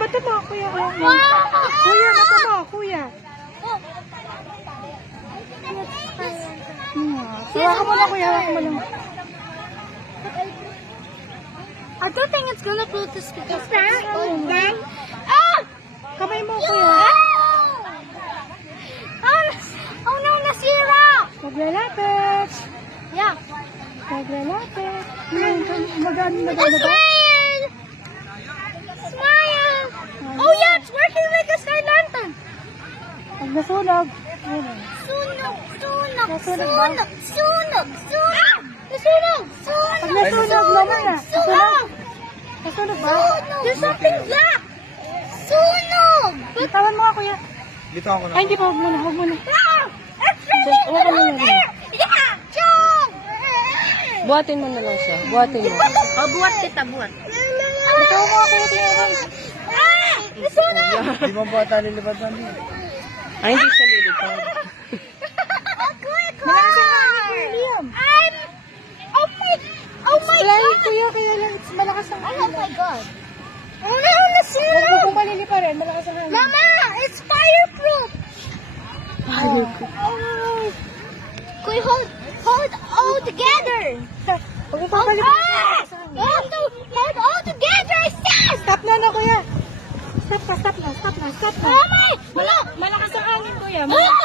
bato mo, kuya. Kuya, bato mo, kuya. Hawakan mo lang, kuya. Hawakan mo lang. I don't think it's gonna blow this because Kamay mo, kuya. Oh no, nasira! Maglalapit. Yeah. Maglalapit. Maganda. Smile! Smile! Oh yeah, it's working like a star lantern. Pag nasunog. Ayun. Sunog! Nasunog ba? Sunog! Nasunog! Pag nasunog, naman na. Sunog! Nasunog ba? There's something black! Sunog! Bitawan mo nga, kuya. Dito ako na. Ay, hindi pa. Huwag muna. It's really Huwag mo na. Yeah! Chong! Buhatin mo na lang siya. Buhatin mo. Buhat kita, buhat. Bitawan mo nga, kuya. Tingnan. Nasunog! Di mo ba tayo lilipad na niya? Ay, hindi siya lilipad. Quick! Malakas ang hangin, Kuya Liam. Oh my Wala god! kuya, kaya lang malakas ang hangin. Oh my god! Oh no, Huwag nasunog! mo kung malili pa rin, malakas ang hangin. Mama, it's fireproof! Can we hold all together? Huwag mo papalipin. Malakas ang hangin. Hold all together, sis! Stop na, kuya. Stop na. Mama! Malakas ang hangin, kuya. Ah!